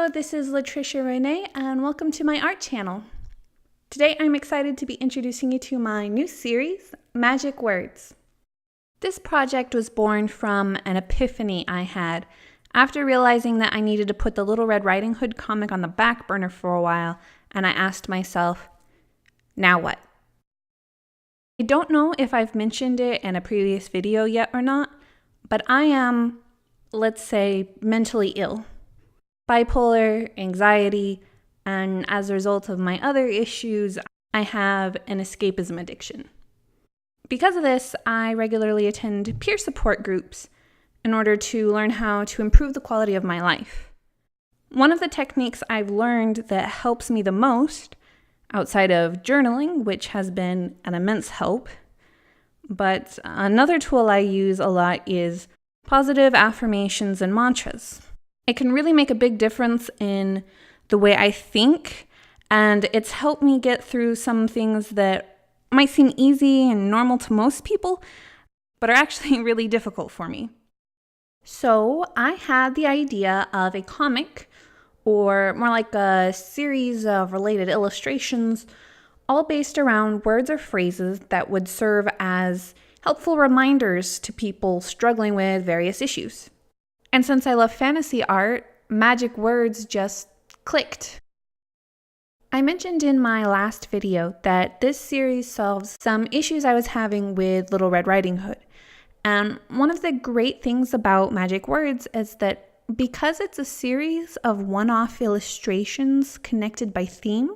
Hello, this is Latricia Renee and welcome to my art channel. Today I'm excited to be introducing you to my new series, Magick Words. This project was born from an epiphany I had after realizing that I needed to put the Little Red Riding Hood comic on the back burner for a while, and I asked myself, now what? I don't know if I've mentioned it in a previous video yet or not, but I am, let's say, mentally ill. Bipolar, anxiety, and as a result of my other issues, I have an escapism addiction. Because of this, I regularly attend peer support groups in order to learn how to improve the quality of my life. One of the techniques I've learned that helps me the most, outside of journaling, which has been an immense help, but another tool I use a lot is positive affirmations and mantras. It can really make a big difference in the way I think, and it's helped me get through some things that might seem easy and normal to most people, but are actually really difficult for me. So I had the idea of a comic, or more like a series of related illustrations, all based around words or phrases that would serve as helpful reminders to people struggling with various issues. And since I love fantasy art, Magick Words just clicked. I mentioned in my last video that this series solves some issues I was having with Little Red Riding Hood. And one of the great things about Magick Words is that because it's a series of one-off illustrations connected by theme,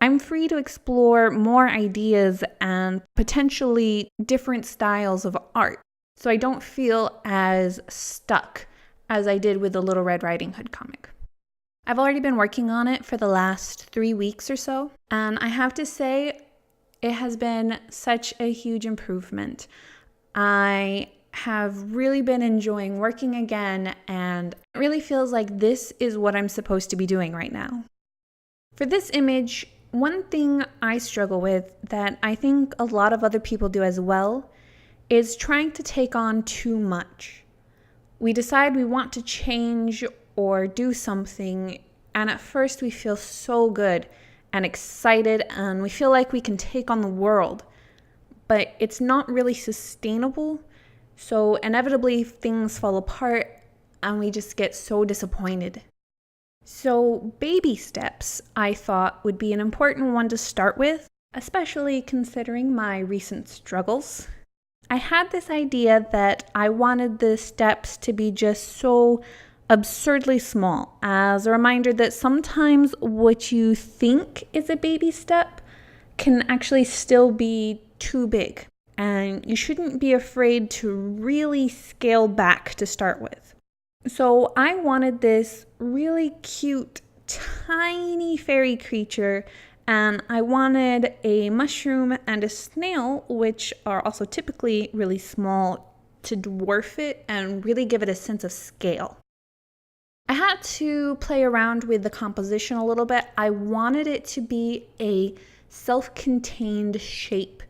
I'm free to explore more ideas and potentially different styles of art, so I don't feel as stuck as I did with the Little Red Riding Hood comic. I've already been working on it for the last 3 weeks or so, and I have to say it has been such a huge improvement. I have really been enjoying working again, and it really feels like this is what I'm supposed to be doing right now. For this image, one thing I struggle with that I think a lot of other people do as well is trying to take on too much. We decide we want to change or do something, and at first we feel so good and excited and we feel like we can take on the world, but it's not really sustainable, so inevitably things fall apart and we just get so disappointed. So baby steps, I thought, would be an important one to start with, especially considering my recent struggles. I had this idea that I wanted the steps to be just so absurdly small, as a reminder that sometimes what you think is a baby step can actually still be too big, and you shouldn't be afraid to really scale back to start with. So I wanted this really cute, tiny fairy creature, and I wanted a mushroom and a snail, which are also typically really small, to dwarf it and really give it a sense of scale. I had to play around with the composition a little bit. I wanted it to be a self-contained shape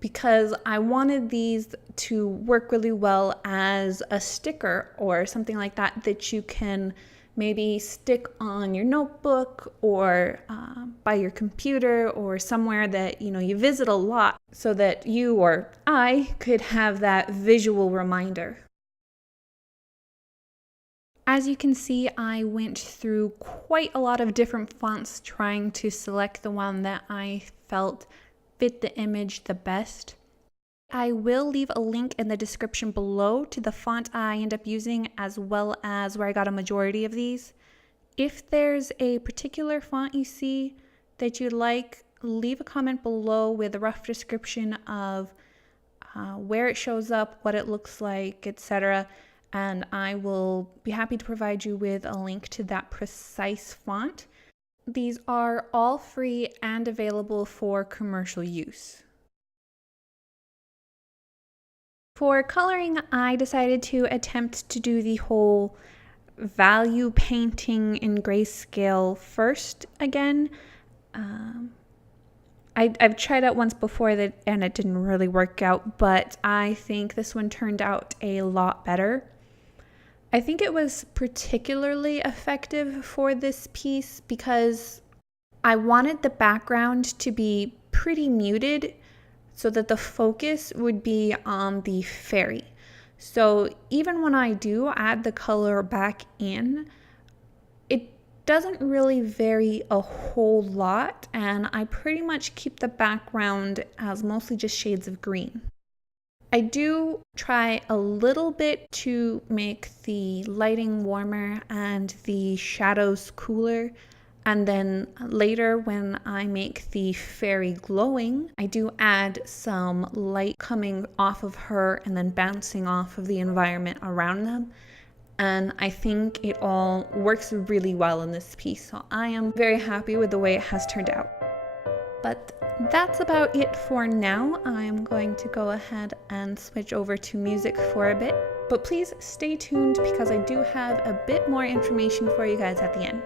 because I wanted these to work really well as a sticker or something like that that you can maybe stick on your notebook or by your computer or somewhere that you visit a lot, so that you or I could have that visual reminder. As you can see, I went through quite a lot of different fonts trying to select the one that I felt fit the image the best. I will leave a link in the description below to the font I end up using, as well as where I got a majority of these. If there's a particular font you see that you'd like, leave a comment below with a rough description of where it shows up, what it looks like, etc. And I will be happy to provide you with a link to that precise font. These are all free and available for commercial use. For coloring, I decided to attempt to do the whole value painting in grayscale first again. I've tried it once before and it didn't really work out, but I think this one turned out a lot better. I think it was particularly effective for this piece because I wanted the background to be pretty muted so that the focus would be on the fairy. So even when I do add the color back in, it doesn't really vary a whole lot, and I pretty much keep the background as mostly just shades of green. I do try a little bit to make the lighting warmer and the shadows cooler. And then later when I make the fairy glowing, I do add some light coming off of her and then bouncing off of the environment around them. And I think it all works really well in this piece. So I am very happy with the way it has turned out. But that's about it for now. I'm going to go ahead and switch over to music for a bit. But please stay tuned because I do have a bit more information for you guys at the end.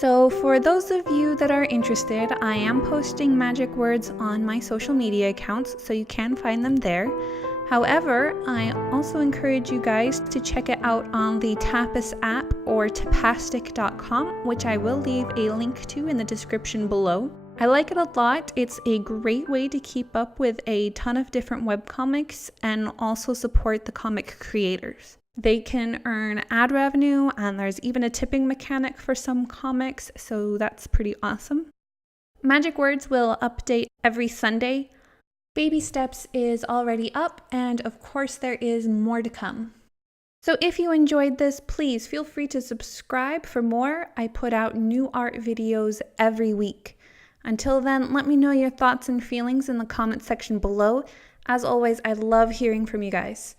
So for those of you that are interested, I am posting Magick Words on my social media accounts, so you can find them there. However, I also encourage you guys to check it out on the Tapas app or tapastic.com, which I will leave a link to in the description below. I like it a lot. It's a great way to keep up with a ton of different webcomics and also support the comic creators. They can earn ad revenue, and there's even a tipping mechanic for some comics, so that's pretty awesome. Magick Words will update every Sunday. Baby Steps is already up, and of course there is more to come. So if you enjoyed this, please feel free to subscribe for more. I put out new art videos every week. Until then, let me know your thoughts and feelings in the comment section below. As always, I love hearing from you guys.